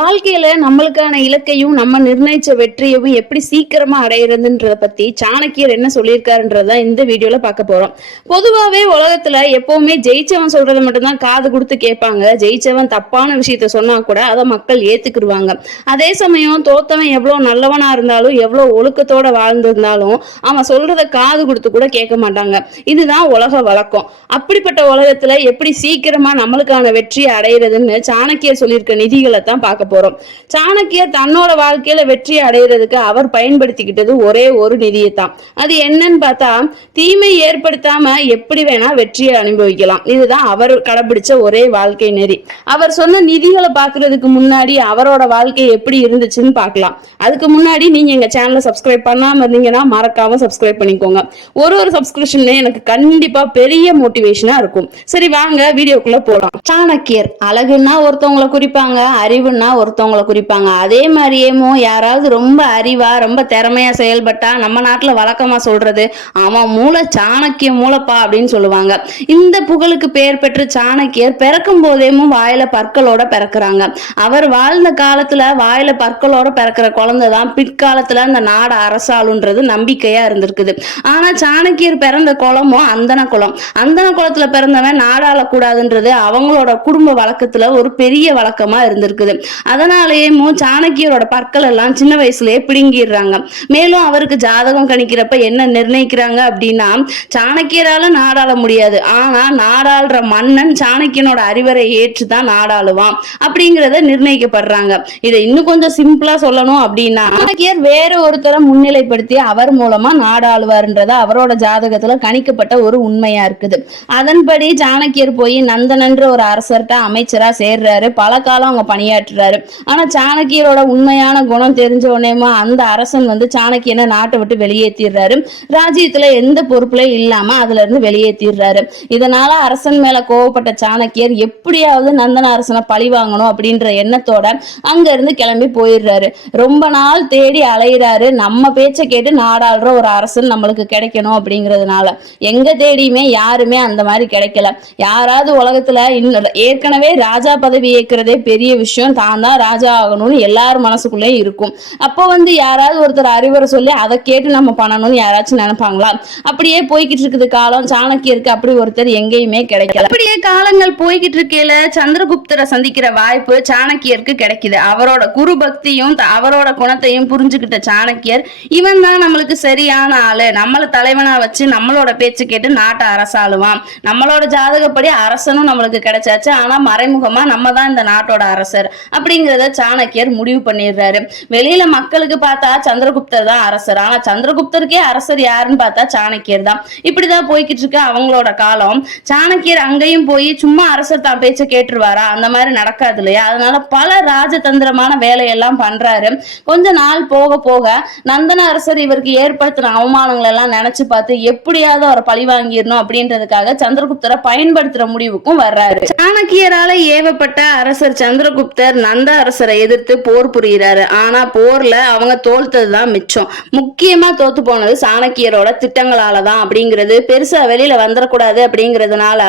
வாழ்க்கையில நம்மளுக்கான இலக்கையும் நம்ம நிர்ணயிச்ச வெற்றியையும் எப்படி சீக்கிரமா அடையிறதுன்றத பத்தி சாணக்கியர் என்ன சொல்லியிருக்காருன்றதான் இந்த வீடியோல பார்க்க போறோம். பொதுவாவே உலகத்துல எப்பவுமே ஜெயிச்சவன் சொல்றதை மட்டும்தான் காது கொடுத்து கேட்பாங்க. ஜெயிச்சவன் தப்பான விஷயத்த சொன்னா கூட அதை மக்கள் ஏத்துக்கிடுவாங்க அதே சமயம் தோத்தவன் எவ்வளவு நல்லவனா இருந்தாலும் எவ்வளவு ஒழுக்கத்தோட வாழ்ந்திருந்தாலும் அவன் சொல்றத காது கொடுத்து கூட கேட்க மாட்டாங்க. இதுதான் உலக வழக்கம். அப்படிப்பட்ட உலகத்துல எப்படி சீக்கிரமா நம்மளுக்கான வெற்றியை அடையிறதுன்னு சாணக்கியர் சொல்லியிருக்க நிதிகளை தான் பார்க்க போறோம். சாணக்கிய தன்னோட வாழ்க்கையில வெற்றி அடையிறதுக்கு அவர் பயன்படுத்திக்கிட்டது ஒரே ஒரு நிதியை தான் அது என்னன்னு பார்த்தா தீமை ஏற்படுத்தாம எப்படி வேணா வெற்றியை அனுபவிக்கலாம். இதுதான் அவர் கடைபிடிச்ச ஒரே வாழ்க்கை நெறி. அவர் சொன்ன நிதிகளை பாக்குறதுக்கு முன்னாடி அவரோட வாழ்க்கை எப்படி இருந்துச்சுன்னு பார்க்கலாம். அதுக்கு முன்னாடி நீங்க எங்க சேனலை சப்ஸ்கிரைப் பண்ணாம இருந்தீங்கன்னா மறக்காம சப்ஸ்கிரைப் பண்ணிக்கோங்க. ஒரு ஒரு சப்ஸ்கிரிப்ஷன் எனக்கு கண்டிப்பா பெரிய மோட்டிவேஷனா இருக்கும். சரி வாங்க வீடியோக்குள்ள போலாம். சாணக்கியர் அழகுன்னா ஒருத்தவங்களை குறிப்பாங்க அறிவுன்னா ஒருத்தவங்களை குறிப்பாங்க. அதே மாதிரியேமோ யாராவது ரொம்ப அறிவா ரொம்ப திறமையா செயல்பட்டா நம்ம நாட்டுல வழக்கமா சொல்றது அவன் மூளை சாணக்கிய மூளைப்பா அப்படின்னு சொல்லுவாங்க. இந்த புகழுக்கு பெயர் பெற்ற சாணக்கியர் பிறக்கும் போதேமும் வாயில பற்களோட பிறக்கிறாங்க. அவர் வாழ்ந்த காலத்துல வாயில பற்களோட பிறக்கிற குழந்தை தான் பிற்காலத்துல அந்த நாடு அரசாளுன்றது நம்பிக்கையா இருந்திருக்குது. ஆனா சாணக்கியர் பிறந்த குளமும் அந்தன குளம் அந்தன குளத்துல பிறந்தவன் நாடாளக்கூடாதுன்றது அவங்களோட குடும்ப வழக்கத்துல ஒரு பெரிய வழக்கமா இருந்திருக்குது. அதனாலேயே சாணக்கியரோட பற்கள் எல்லாம் சின்ன வயசுலயே பிடுங்கிடுறாங்க. மேலும் அவருக்கு ஜாதகம் கணிக்கிறப்ப என்ன நிர்ணயிக்கிறாங்க அப்படின்னா சாணக்கியரால நாடாள முடியாது. ஆனா நாடாளுற மன்னன் சாணக்கியனோட அறிவுரை ஏற்று தான் நாடாளுவான் அப்படிங்கறத நிர்ணயிக்கப்படுறாங்க. இதை இன்னும் கொஞ்சம் சிம்பிளா சொல்லணும் அப்படின்னா சாணக்கியர் வேற ஒருத்தரை முன்னிலைப்படுத்தி அவர் மூலமா நாடாளுவார்ன்றத அவரோட ஜாதகத்துல கணிக்கப்பட்ட ஒரு உண்மையா இருக்குது. அதன்படி சாணக்கியர் போய் நந்தனன்ற ஒரு அரசர்கிட்ட அமைச்சரா சேர்றாரு. பல காலம் அவங்க பணியாற்றுறாரு. ஆனா சாணக்கியரோட உண்மையான குணம் தெரிஞ்ச உடனேமா அந்த அரசன் வந்து சாணக்கியனை நாட்டை விட்டு வெளியேற்றிடுறாரு ராஜ்யத்துல எந்த பொறுப்புலையும் இல்லாம அதுல இருந்து வெளியேற்றிடுறாரு இதனால அரசன் மேல கோவப்பட்ட சாணக்கியர் எப்படியாவது நந்தன அரசனை பழி வாங்கணும் அப்படின்ற எண்ணத்தோட அங்க இருந்து கிளம்பி போயிடுறாரு. ரொம்ப நாள் தேடி அலையிறாரு. நம்ம பேச்சை கேட்டு நாடாளுற ஒரு அரசன் நம்மளுக்கு கிடைக்கணும் அப்படிங்கிறதுனால. எங்க தேடியுமே யாருமே அந்த மாதிரி கிடைக்கல. யாராவது உலகத்துல இன்னும் ஏற்கனவே ராஜா பதவி ஏற்கிறதே பெரிய விஷயம். தான் தான் ராஜா ஆகணும்னு எல்லார் மனசுக்குள்ளேயும் இருக்கும். அப்போ வந்து யாராவது ஒருத்தர் அறிவுரை சொல்லி அதை கேட்டு நம்ம பண்ணணும்னு யாராச்சும் நினைப்பாங்களா? அப்படியே போய்கிட்டு இருக்குது காலம். சாணக்கியருக்கு அப்படி ஒருத்தர் எங்கேயுமே கிடைக்கல. அப்படியே காலங்கள் போய்கிட்டு இருக்கையில சந்திரகுப்தரை சந்திக்கிற வாய்ப்பு சாணக்கியருக்கு கிடைக்குது. அவரோட குரு பக்தியும் அவரோட குணத்தையும் புரிஞ்சுக்கிட்ட சாணக்கியர் இவன் தான் நம்மளுக்கு சரியான ஆளு. நம்மள தலைவனா வச்சு நம்மளோட பேச்சு கேட்டு நாட்டை அரசாளுவான். நம்மளோட ஜாதகப்படி அரசனும் நம்மளுக்கு கிடைச்சாச்சு. ஆனா மறைமுகமா நம்ம தான் இந்த நாட்டோட அரசர். அப்படிங்கிறத சாணக்கியர் முடிவு பண்ணிடுறாரு. வெளியில மக்களுக்கு பார்த்தா சந்திரகுப்தர் தான் அரசர். ஆனா சந்திரகுப்தருக்கே அரசர் யாருன்னு பார்த்தா சாணக்கியர் தான். இப்படிதான் போய்கிட்டு இருக்கு அவங்களோட காலம். சாணக்கியர் அங்கேயும் போய் சும்மா அரசர் தான் பேச்ச கேட்டுருவாரா? அந்த மாதிரி நடக்காது இல்லையா? அதனால பல ராஜதந்திரமான வேலையெல்லாம் பண்றாரு. கொஞ்ச நாள் போக போக நந்தன அரசர் இவருக்கு ஏற்படுத்தின அவமானங்கள் எல்லாம் நினைச்சு பார்த்து எப்படியாவது அவரை பழி வாங்கிடணும் அப்படின்றதுக்காக சந்திரகுப்தரை பயன்படுத்துற முடிவுக்கும் வர்றாரு. சாணக்கியரால ஏவப்பட்ட அரசர் சந்திரகுப்தர் நந்த அரசரை எதிர்த்து போர் புரிகிறாரு. ஆனா போர்ல அவங்க தோல்த்தது தான் மிச்சம். முக்கியமா தோத்து போனது சாணக்கியரோட திட்டங்களால தான் அப்படிங்கிறது. பெருசா வெளியில வந்துடக்கூடாது அப்படிங்கிறதுனால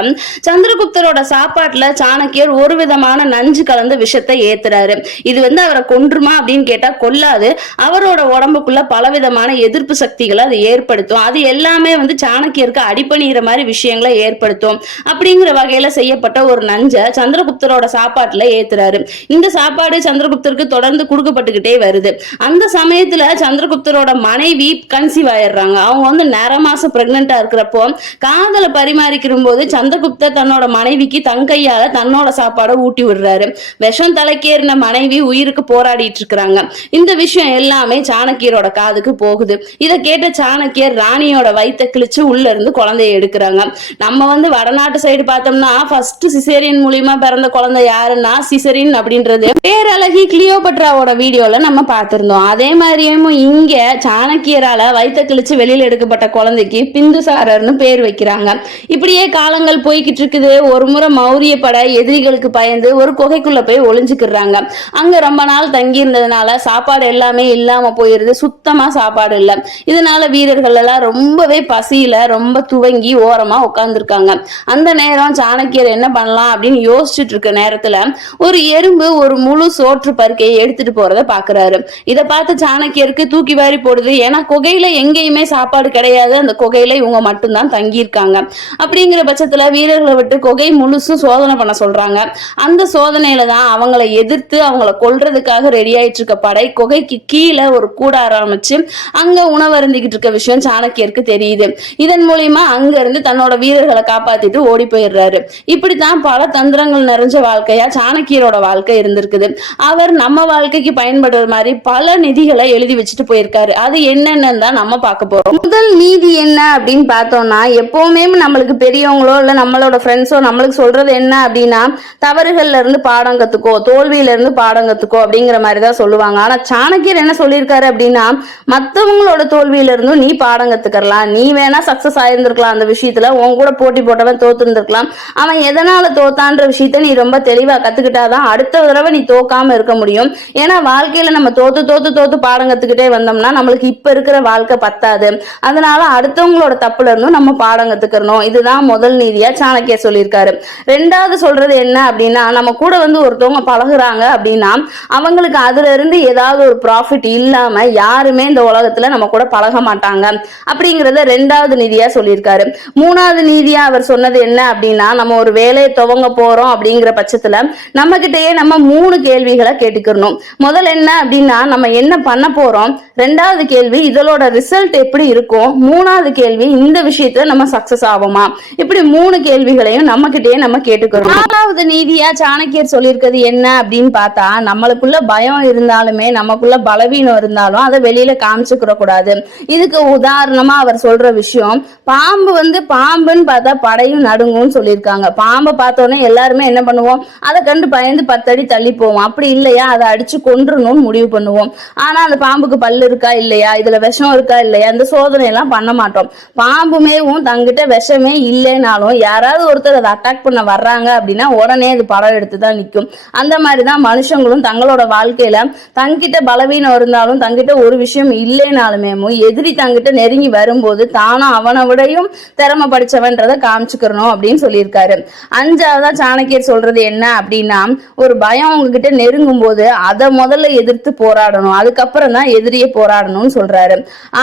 சந்திரகுப்தரோட சாப்பாட்டுல சாணக்கியர் ஒரு விதமான நஞ்சு கலந்த விஷத்தை ஏத்துறாரு. இது வந்து அவரை கொன்றுமா அப்படின்னு கேட்டா கொல்லாது. அவரோட உடம்புக்குள்ள பலவிதமான எதிர்ப்பு சக்திகளை அது ஏற்படுத்தும். அது எல்லாமே வந்து சாணக்கியருக்கு அடிப்பணிகிற மாதிரி விஷயங்களை ஏற்படுத்தும். அப்படிங்கிற வகையில செய்யப்பட்ட ஒரு நஞ்சை சந்திரகுப்தரோட சாப்பாட்டுல ஏத்துறாரு. இந்த சாப்பாடு சந்திரகுப்தருக்கு தொடர்ந்து கொடுக்கப்பட்டுக்கிட்டே வருது. அந்த சமயத்துல சந்திரகுப்தரோட மனைவி கன்சீவ் ஆயிடுறாங்க. அவங்க வந்து நேர மாசம் பிரெக்னெண்டா இருக்கிறப்போ காதலை பரிமாறிக்கிற போது சந்திரகுப்தர் தன்னோட மனைவிக்கு தன் கையால தன்னோட சாப்பாடை ஊட்டி விடுறாரு. விஷம் தலைக்கேறின மனைவி உயிருக்கு போராடிட்டு இருக்கிறாங்க. இந்த விஷயம் எல்லாமே சாணக்கியரோட காதுக்கு போகுது. இதை கேட்ட சாணக்கியர் ராணியோட வயித்தை கிழிச்சு உள்ள இருந்து குழந்தைய எடுக்கிறாங்க. நம்ம வந்து வடநாட்டு சைடு பார்த்தோம்னா ஃபர்ஸ்ட் சிசேரியன் மூலியமா பிறந்த குழந்தை யாருன்னா சிசரின் அப்படின்றது பேரழகி கிளியோபட்ராவோட வீடியோல நம்ம பார்த்திருந்தோம். அதே மாதிரியும் இங்க சாணக்கியரால வயித்தை கிழிச்சு வெளியில எடுக்கப்பட்ட குழந்தைக்கு பிந்துசாரர்னு பேர் வைக்கிறாங்க. இப்படியே காலங்கள் போய்கிட்டு இருக்குது. ஒரு முறை மௌரிய பட எதிரிகளுக்கு பயந்து ஒரு குகைக்குள்ள போய் ஒளிஞ்சுக்கிறாங்க அங்க ரொம்ப நாள் தங்கி இருந்ததுனால சாப்பாடு எல்லாமே இல்லாம போயிருது. சுத்தமா சாப்பாடு இல்லை. இதனால வீரர்கள் எல்லாம் ரொம்பவே பசியில ரொம்ப துவங்கி ஓரமா உட்காந்துருக்காங்க அந்த நேரம் சாணக்கியர் என்ன பண்ணலாம் அப்படின்னு யோசிச்சுட்டு இருக்க நேரத்துல ஒரு எறும்பு ஒரு முழு சோற்று பருக்கையை எடுத்துட்டு போறத பாக்குறாரு. இத பார்த்து சாணக்கியருக்கு தூக்கி வாரி போடுது. ஏன்னா குகையில எங்கேயுமே சாப்பாடு கிடையாது. அந்த குகையில இவங்க மட்டும்தான் தங்கியிருக்காங்க. அப்படிங்கிற பட்சத்துல வீரர்களை விட்டு குகை முழுசும் சோதனை பண்ண சொல்றாங்க. அந்த சோதனையில தான் அவங்கள எதிர்த்து அவங்கள கொல்றதுக்காக ரெடி ஆயிட்டு இருக்க படை குகைக்கு கீழே ஒரு கூட ஆரம்பிச்சு அங்க உணவருந்திக்கிட்டு இருக்க விஷயம் சாணக்கியருக்கு தெரியுது. இதன் மூலியமா அங்க இருந்து தன்னோட வீரர்களை காப்பாத்திட்டு ஓடி போயிடுறாரு. இப்படித்தான் பல தந்திரங்கள் நிறைஞ்ச வாழ்க்கையா சாணக்கியரோட வாழ்க்கை இருந்திருக்கு. இருக்குது. அவர் நம்ம வாழ்க்கைக்கு பயன்படுற மாதிரி பல நிதிகளை எழுதி வச்சுட்டு போயிருக்காரு. அது என்னன்னு தான் நம்ம பார்க்க போறோம். முதல் நீதி என்ன அப்படின்னு பார்த்தோம்னா எப்பவுமே நம்மளுக்கு பெரியவங்களோ இல்ல நம்மளோட ஃப்ரெண்ட்ஸோ நம்மளுக்கு சொல்றது என்ன அப்படின்னா தவறுகள்ல இருந்து பாடம் கத்துக்கோ தோல்வியில இருந்து பாடம் கத்துக்கோ அப்படிங்கிற மாதிரி தான் சொல்லுவாங்க. ஆனா சாணக்கியர் என்ன சொல்லியிருக்காரு அப்படின்னா மத்தவங்களோட தோல்வியில இருந்தும் நீ பாடம் கத்துக்கலாம் நீ வேணா சக்சஸ் ஆயிருந்திருக்கலாம் அந்த விஷயத்துல. உன் கூட போட்டி போட்டவன் தோத்து இருந்திருக்கலாம் அவன் எதனால தோத்தான்ற விஷயத்த நீ ரொம்ப தெளிவா கத்துக்கிட்டாதான் அடுத்த தடவை நீ தோக்காம இருக்க முடியும். ஏன்னா வாழ்க்கையில நம்ம தோத்து தோத்து தோத்து பாடம் கத்துக்கிட்டே வந்தோம்னா நம்மளுக்கு இப்ப இருக்கிற வாழ்க்கை பத்தாது. அதனால அடுத்தவங்களோட தப்புல இருந்தும் நம்ம பாடம் கத்துக்கணும் இதுதான் முதல் நீதியா சாணக்கிய சொல்லியிருக்காரு. ரெண்டாவது சொல்றது என்ன அப்படின்னா நம்ம கூட வந்து ஒருத்தவங்க பழகுறாங்க அப்படின்னா அவங்களுக்கு அதுல இருந்து ஏதாவது ஒரு ப்ராஃபிட் இல்லாம யாருமே இந்த உலகத்துல நம்ம கூட பழக மாட்டாங்க. அப்படிங்கறத ரெண்டாவது நீதியா சொல்லியிருக்காரு. மூணாவது நீதியா அவர் சொன்னது என்ன அப்படின்னா நம்ம ஒரு வேலையை துவங்க போறோம் அப்படிங்கிற பட்சத்துல நம்ம கிட்டயே நம்ம மூணு கேள்விகளை கேட்டுக்கிறணும். முதல்ல என்ன அப்படின்னா நம்ம என்ன பண்ண போறோம்? ரெண்டாவது கேள்வி இதோட ரிசல்ட் எப்படி இருக்கும்? மூணாவது கேள்வி இந்த விஷயத்துல நம்ம சக்சஸ் ஆகுமா? இப்படி மூணு கேள்விகளையும் நம்ம கிட்டயே நம்ம கேட்டுக்கிறோம். நாலாவது நீதியா சாணக்கியர் சொல்லியிருக்கிறது என்ன அப்படின்னு பார்த்தா நம்மளுக்குள்ள பயம் இருந்தாலுமே நமக்குள்ள பலவீனம் இருந்தாலும் அதை வெளியில காமிச்சுக்கிற கூடாது. இதுக்கு உதாரணமா அவர் சொல்ற விஷயம் பாம்பு வந்து பாம்புன்னு பார்த்தா படையும் நடுங்கும்னு சொல்லியிருக்காங்க. பாம்பை பார்த்தோன்னே எல்லாருமே என்ன பண்ணுவோம்? அதை கண்டு பயந்து பத்தடி தள்ளி போவோம் அப்படி இல்லையா? அதை அடிச்சு கொன்றணும்னு முடிவு பண்ணுவோம். ஆனா அந்த பாம்புக்கு பல்லு இருக்கா இல்லையா? இதுல விஷம் இருக்கா இல்லையா? இந்த சோதனை எல்லாம் பண்ண மாட்டோம். பாம்புமேவும் தங்கிட்ட விஷமே இல்லைனாலும் யாராவது ஒருத்தர் அதை அட்டாக் பண்ண வர்றாங்க அப்படின்னா உடனே அது படம் எடுத்து தான் நிற்கும் அந்த மாதிரி தான் மனுஷங்களும் தங்களோட வாழ்க்கையில தங்கிட்ட பலவீனம் இருந்தாலும் தங்கிட்ட ஒரு விஷயம் இல்லைனாலுமே எதிரி தங்கிட்ட நெருங்கி வரும்போது தானா அவனை விடையும் திறமை படிச்சவன்றதை காமிச்சுக்கிறணும் அப்படின்னு சொல்லியிருக்காரு. அஞ்சாவதா சாணக்கியர் சொல்றது என்ன அப்படின்னா ஒரு பயம் உங்ககிட்ட நெருங்கும் போது அதை முதல்ல எதிர்த்து போராடணும். அதுக்கப்புறம் தான் எதிரியை போராடணும்னு சொல்றாரு.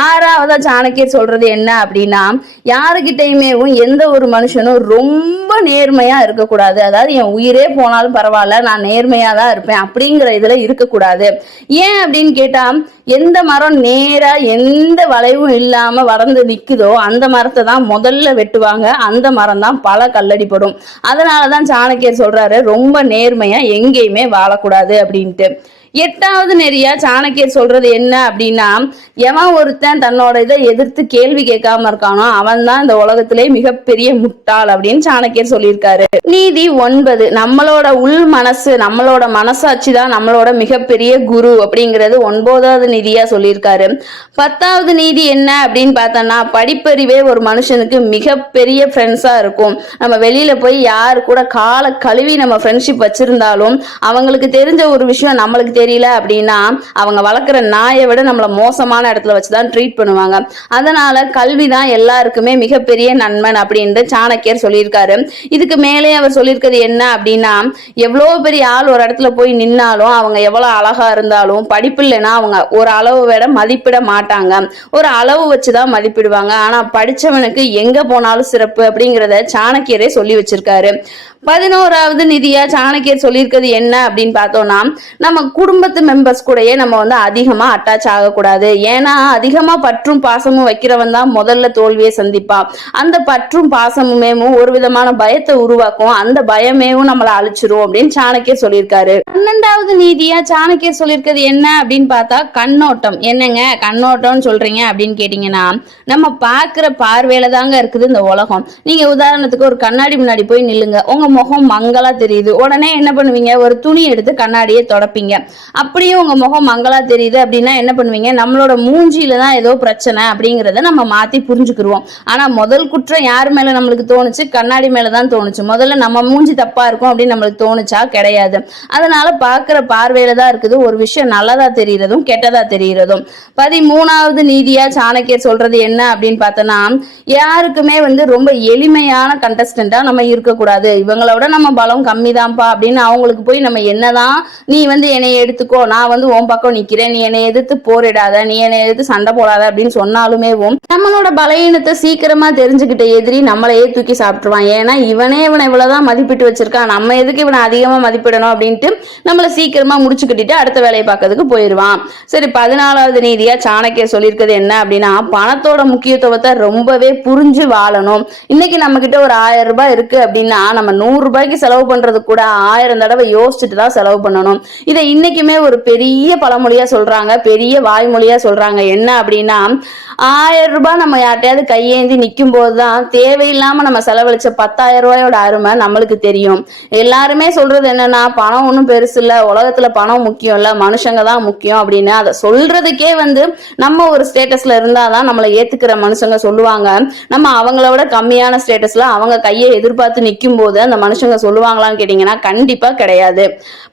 ஆறாவதா சாணக்கியர் சொல்றது என்ன அப்படின்னா யாருக்கிட்டையுமேவும் எந்த ஒரு மனுஷனும் ரொம்ப நேர்மையா இருக்கக்கூடாது. அதாவது என் உயிரே போனாலும் பரவாயில்ல நான் நேர்மையா தான் இருப்பேன் அப்படிங்கிற இதுல இருக்கக்கூடாது. ஏன் அப்படின்னு கேட்டா எந்த மரம் நேரா எந்த வளைவும் இல்லாம வளர்ந்து நிக்குதோ அந்த மரத்தை தான் முதல்ல வெட்டுவாங்க. அந்த மரம் தான் பல கல்லடிப்படும் அதனாலதான் சாணக்கியர் சொல்றாரு ரொம்ப நேர்மையா எங்கேயுமே வாழக்கூடாது அப்படின்ட்டு. எட்டாவது நெறியா சாணக்கியர் சொல்றது என்ன அப்படின்னா எவன் ஒருத்தன் தன்னோட இதை எதிர்த்து கேள்வி கேட்காம இருக்கானோ அவன் தான் இந்த உலகத்திலே மிகப்பெரிய முட்டாள் அப்படின்னு சாணக்கியர் சொல்லியிருக்காரு. நீதி ஒன்பது நம்மளோட உள் மனசு நம்மளோட மனசாட்சி தான் நம்மளோட மிகப்பெரிய குரு அப்படிங்கிறது ஒன்பதாவது நீதியா சொல்லியிருக்காரு. பத்தாவது நீதி என்ன அப்படின்னு பார்த்தோம்னா படிப்பறிவே ஒரு மனுஷனுக்கு மிகப்பெரிய ஃப்ரெண்ட்ஸா இருக்கும். நம்ம வெளியில போய் யாரு கூட கால கழுவி நம்ம ஃப்ரெண்ட்ஷிப் வச்சிருந்தாலும் அவங்களுக்கு தெரிஞ்ச ஒரு விஷயம் நம்மளுக்கு தெரியல அப்படின்னா அவங்க வளர்க்குற நாயை விட நம்மளை மோசமான இடத்துல வச்சு தான் ட்ரீட் பண்ணுவாங்க. அதனால கல்வி தான் எல்லாருக்குமே மிகப்பெரிய நன்மன் அப்படின்ட்டு சாணக்கியர் சொல்லியிருக்காரு. இதுக்கு மேலே அவர் சொல்லியிருக்கிறது என்ன அப்படின்னா எவ்வளோ பெரிய ஆள் ஒரு இடத்துல போய் நின்னாலும் அவங்க எவ்வளோ அழகா இருந்தாலும் படிப்பு இல்லைன்னா அவங்க ஒரு அளவு விட மதிப்பிட மாட்டாங்க. ஒரு அளவு வச்சு தான் மதிப்பிடுவாங்க. ஆனால் படிச்சவனுக்கு எங்கே போனாலும் சிறப்பு அப்படிங்கிறத சாணக்கியரே சொல்லி வச்சிருக்காரு. பதினோராவது நிதியா சாணக்கியர் சொல்லியிருக்கிறது என்ன அப்படின்னு பார்த்தோம்னா நம்ம குடும்பத்து மெம்பர்ஸ் கூடயே நம்ம வந்து அதிகமா அட்டாச் ஆகக்கூடாது. ஏன்னா அதிகமா பற்றும் பாசமும் வைக்கிறவன் தான் முதல்ல தோல்வியை சந்திப்பா அந்த பற்றும் பாசமுமே ஒரு விதமான பயத்தை உருவாக்கும். அந்த பயமேவும் நம்மளை அழிச்சிரும் அப்படின்னு சாணக்கியர் சொல்லியிருக்காரு. பன்னெண்டாவது நீதியா சாணக்கியர் சொல்லியிருக்கிறது என்ன அப்படின்னு பார்த்தா கண்ணோட்டம். என்னங்க? கண்ணோட்டம்னு சொல்றீங்க அப்படின்னு கேட்டீங்கன்னா நம்ம பார்க்குற பார்வையில தாங்க இருக்குது இந்த உலகம். நீங்க உதாரணத்துக்கு ஒரு கண்ணாடி முன்னாடி போய் நில்லுங்க. உங்க முகம் மங்களா தெரியுது. உடனே என்ன பண்ணுவீங்க? ஒரு துணி எடுத்து கண்ணாடியை தொடப்பீங்க. அப்படியே உங்க முகம் மங்களா தெரியுது அப்படின்னா என்ன பண்ணுவீங்க? நம்மளோட மூஞ்சியில தான் ஏதோ பிரச்சனை அப்படிங்கிறத நம்ம மாத்தி புரிஞ்சுக்கிருவோம். ஆனா முதல் குற்றம் யார் மேல நம்மளுக்கு தோணுச்சு? கண்ணாடி மேல தான் தோணுச்சு. முதல்ல நம்ம மூஞ்சி தப்பா இருக்கும் அப்படின்னு நம்மளுக்கு தோணுச்சா? கிடையாது. அதனால பாக்குற பார்வையில தான் இருக்குது. ஒரு விஷயம் நல்லதா தெரிகிறதும் கெட்டதா தெரிகிறதும் பதிமூணாவது நீதியா சாணக்கியர் சொல்றது என்ன அப்படின்னு பார்த்தோன்னா யாருக்குமே வந்து ரொம்ப எளிமையான கண்டஸ்டண்டா நம்ம இருக்கக்கூடாது. இவங்க இவங்களோட நம்ம பலம் கம்மி தான்ப்பா அப்படின்னு அவங்களுக்கு போய் நம்ம என்னதான் நீ வந்து என்னை எடுத்துக்கோ நான் வந்து உன் பக்கம் நிக்கிறேன். நீ என்னை எதிர்த்து போரிடாத. நீ என்னை எதிர்த்து சண்டை போடாத அப்படின்னு சொன்னாலுமே நம்மளோட பலவீனத்தை சீக்கிரமா தெரிஞ்சுக்கிட்ட எதிரி நம்மளையே தூக்கி சாப்பிட்டுருவான். ஏன்னா இவனே இவனை இவ்வளவுதான் மதிப்பிட்டு வச்சிருக்கான் நம்ம எதுக்கு இவனை அதிகமா மதிப்பிடணும் அப்படின்ட்டு நம்மள சீக்கிரமா முடிச்சுக்கிட்டு அடுத்த வேலையை பார்க்கறதுக்கு போயிடுவான் சரி பதினாலாவது நீதியா சாணக்கிய சொல்லியிருக்கிறது என்ன அப்படின்னா பணத்தோட முக்கியத்துவத்தை ரொம்பவே புரிஞ்சு வாழணும். இன்னைக்கு நம்ம கிட்ட ஒரு ஆயிரம் ரூபாய் இருக்கு அப்படின்னா நம்ம நூறு ரூபாய்க்கு செலவு பண்றது கூட ஆயிரம் தடவை யோசிச்சுட்டு தான் செலவு பண்ணணும். இதை இன்னைக்குமே ஒரு பெரிய பழமொழியா சொல்றாங்க பெரிய வாய்மொழியா சொல்றாங்க. என்ன அப்படின்னா ஆயிரம் ரூபாய் நம்ம யார்ட்டையாவது கையேந்தி நிற்கும் போதுதான் தேவையில்லாம நம்ம செலவழிச்ச பத்தாயிரம் ரூபாயோட அருமை நம்மளுக்கு தெரியும். எல்லாருமே சொல்றது என்னன்னா பணம் ஒன்றும் பெருசு இல்ல உலகத்துல பணம் முக்கியம் இல்ல மனுஷங்க தான் முக்கியம் அப்படின்னு. அதை சொல்றதுக்கே வந்து நம்ம ஒரு ஸ்டேட்டஸ்ல இருந்தாதான் நம்மளை ஏத்துக்கிற மனுஷங்க சொல்லுவாங்க. நம்ம அவங்கள விட கம்மியான ஸ்டேட்டஸ்ல அவங்க கையை எதிர்பார்த்து நிற்கும் போது அந்த மனுஷங்க சொல்லுவாங்களான்னு கேட்டீங்கன்னா கண்டிப்பா கிடையாது.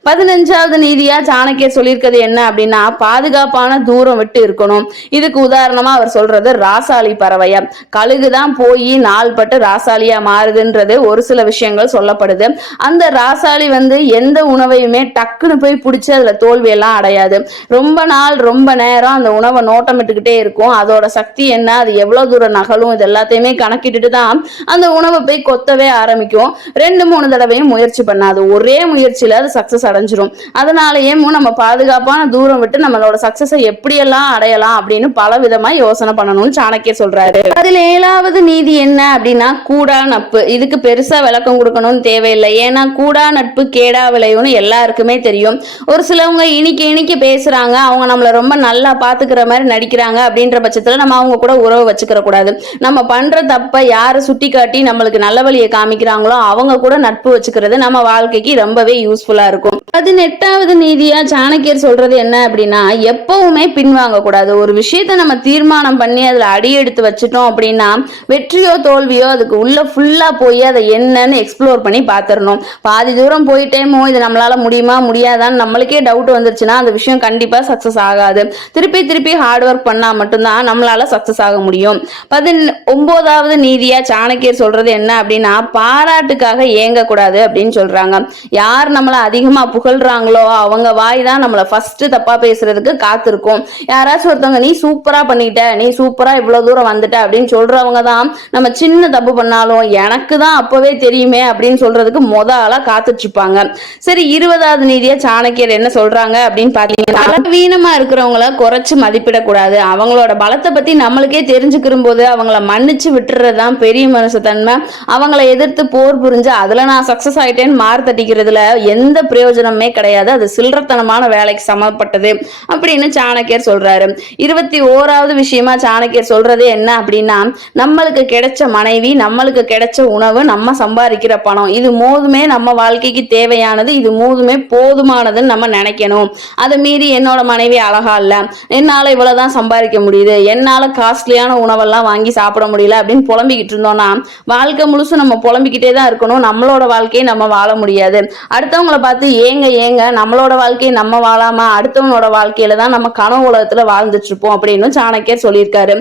பதினஞ்சாவது நீதியா சாணக்கியர் சொல்லியிருக்கிறது என்ன அப்படின்னா பாதுகாப்பான தூரம் விட்டு இருக்கணும். இதுக்கு உதாரணமா அவர் சொல்றது ராசாளி பறவையா? கழுகு தான் போய் நாள் பட்டு ராசாலியா மாறுதுன்றது ஒரு சில விஷயங்கள் சொல்லப்படுது. அந்த ராசாளி வந்து எந்த உணவையுமே டக்குன்னு போய் பிடிச்சி அதுல தோல்வி எல்லாம் அடையாது. ரொம்ப நாள் ரொம்ப நேரம் அந்த உணவை நோட்டமிட்டுக்கிட்டே இருக்கும். அதோட சக்தி என்ன? அது எவ்வளவு தூரம் நகலும்? இது எல்லாத்தையுமே கணக்கிட்டுட்டு தான் அந்த உணவை போய் கொத்தவே ஆரம்பிக்கும். ரெண்டு மூணு தடவையும் முயற்சி பண்ணாது. ஒரே முயற்சியில அது சக்சஸ் அடைஞ்சிரும். அதனாலயே நம்ம பாதுகாப்பான தூரம் விட்டு நம்மளோட சக்சஸை எப்படியெல்லாம் அடையலாம் அப்படின்னு பல விதமா யோசனை பண்ணணும்னு சாணக்கியர் சொல்றாரு. அதுல ஏழாவது நீதி என்ன அப்படின்னா கூடா நட்பு. இதுக்கு பெருசா விளக்கம் கொடுக்கணும்னு தேவையில்லை. ஏன்னா கூடா நட்பு கேடா விளையும்னு எல்லாருக்குமே தெரியும். ஒரு சிலவங்க இனிக்க இனிக்க பேசுறாங்க. அவங்க நம்மள ரொம்ப நல்லா பாத்துக்கிற மாதிரி நடிக்கிறாங்க அப்படின்ற பட்சத்துல நம்ம அவங்க கூட உறவு வச்சுக்கிற கூடாது. நம்ம பண்ற தப்ப யாரை சுட்டி காட்டி நம்மளுக்கு நல்ல வழியை காமிக்கிறாங்களோ அவங்க கூட நட்பு வச்சுக்கிறது நம்ம வாழ்க்கைக்கு ரொம்பவே யூஸ்ஃபுல்லா இருக்கும். பதினெட்டாவது நீதியா சாணக்கியர் சொல்றது என்ன அப்படின்னா எப்பவுமே பின்வாங்க கூடாது. ஒரு விஷயத்த நம்ம தீர்மானம் பண்ணி அதுல அடி எடுத்து வச்சுட்டோம் அப்படின்னா வெற்றியோ தோல்வியோ அதுக்கு உள்ள ஃபுல்லா போய் அதை என்னன்னு எக்ஸ்ப்ளோர் பண்ணி பாத்துறணும். பாதி தூரம் போயிட்டேமோ இது நம்மளால முடியுமா முடியாதான்னு நம்மளுக்கே டவுட் வந்துருச்சுன்னா அந்த விஷயம் கண்டிப்பா சக்சஸ் ஆகாது. திருப்பி திருப்பி ஹார்ட் ஒர்க் பண்ணா மட்டும்தான் நம்மளால சக்சஸ் ஆக முடியும். பதின் ஒன்பதாவது நீதியா சாணக்கியர் சொல்றது என்ன அப்படின்னா பாராட்டுக்காக ஏங்கக்கூடாது அப்படின்னு சொல்றாங்க. யார் நம்மள அதிகமா புகழ்றாங்களோ அவங்க வாய் தான் நம்மளை ஃபர்ஸ்ட் தப்பா பேசுறதுக்கு காத்திருக்கும். யாராச்சும் ஒருத்தவங்க நீ சூப்பரா பண்ணிட்ட நீ சூப்பரா இவ்வளவு தூரம் வந்துட்ட அப்படின்னு சொல்றவங்க தான் நம்ம சின்ன தப்பு பண்ணாலும் எனக்கு தான் அப்பவே தெரியுமே அப்படின்னு சொல்றதுக்கு முத ஆளா காத்துச்சுப்பாங்க சரி இருபதாவது நீதியா சாணக்கியர் என்ன சொல்றாங்க அப்படின்னு பாத்தீங்கன்னா வீணமா இருக்கிறவங்கள குறைச்சு மதிப்பிடக்கூடாது. அவங்களோட பலத்தை பத்தி நம்மளுக்கே தெரிஞ்சுக்கிற போது அவங்கள மன்னிச்சு விட்டுறதுதான் பெரிய மனுஷத்தன்மை அவங்கள எதிர்த்து போர் புரிஞ்சு அதுல நான் சக்சஸ் ஆயிட்டேன்னு மார் தட்டிக்கிறதுல எந்த பிரயோஜனமே கிடையாது. அது சில்லறத்தனமான வேலைக்கு சமப்பட்டது அப்படின்னு சாணக்கியர் சொல்றாரு. இருபத்தி ஓராவது விஷயமா சாணக்கியர் சொல்றது என்ன அப்படின்னா நம்மளுக்கு கிடைச்ச மனைவி நம்மளுக்கு கிடைச்ச உணவு நம்ம சம்பாதிக்கிற பணம் இது மோதுமே நம்ம வாழ்க்கைக்கு தேவையானது இது மோதுமே போதுமானதுன்னு நம்ம நினைக்கணும். அதை மீறி என்னோட மனைவி அழகா இல்ல என்னால இவ்வளவுதான் சம்பாதிக்க முடியுது என்னால காஸ்ட்லியான உணவெல்லாம் வாங்கி சாப்பிட முடியல அப்படின்னு புலம்பிக்கிட்டு இருந்தோம்னா வாழ்க்கை முழுசும் நம்ம புலம்பிக்கிட்டே தான் இருக்கணும் நம்மளோட வாழ்க்கையை நம்ம வாழ முடியாது. அடுத்தவங்கள பார்த்து ஏங்க ஏங்க நம்மளோட வாழ்க்கையை நம்ம வாழாம அடுத்தவனோட வாழ்க்கையில தான் நம்ம கனவு உலகத்துல வாழ்ந்துட்டு இருப்போம் அப்படின்னு சாணக்கியர் சொல்லியிருக்காரு.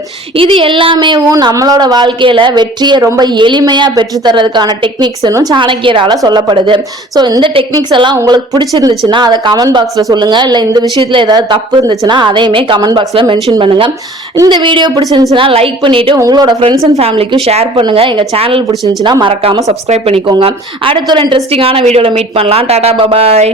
இது எல்லாமேவும் நம்மளோட வாழ்க்கையில வெற்றியை ரொம்ப எளிமையா பெற்று தர்றதுக்கான டெக்னிக்ஸ்னும் சாணக்கியரால சொல்லப்படுது. ஸோ இந்த டெக்னிக்ஸ் எல்லாம் உங்களுக்கு பிடிச்சிருந்துச்சுன்னா அதை கமெண்ட் பாக்ஸ்ல சொல்லுங்க. இல்ல இந்த விஷயத்துல ஏதாவது தப்பு இருந்துச்சுன்னா அதையுமே கமெண்ட் பாக்ஸ்ல மென்ஷன் பண்ணுங்க. இந்த வீடியோ பிடிச்சிருந்துச்சுன்னா லைக் பண்ணிட்டு உங்களோட ஃப்ரெண்ட்ஸ் அண்ட் ஃபேமிலிக்கும் ஷேர் பண்ணுங்க. எங்க சேனல் பிடிச்சிருந்துச்சுன்னா மறக்காம சப்ஸ்கிரைப் பண்ணிக்கோங்க. அடுத்த ஒரு இன்ட்ரெஸ்டிங்கான வீடியோல மீட் பண்ணலாம். டாடா பபாய்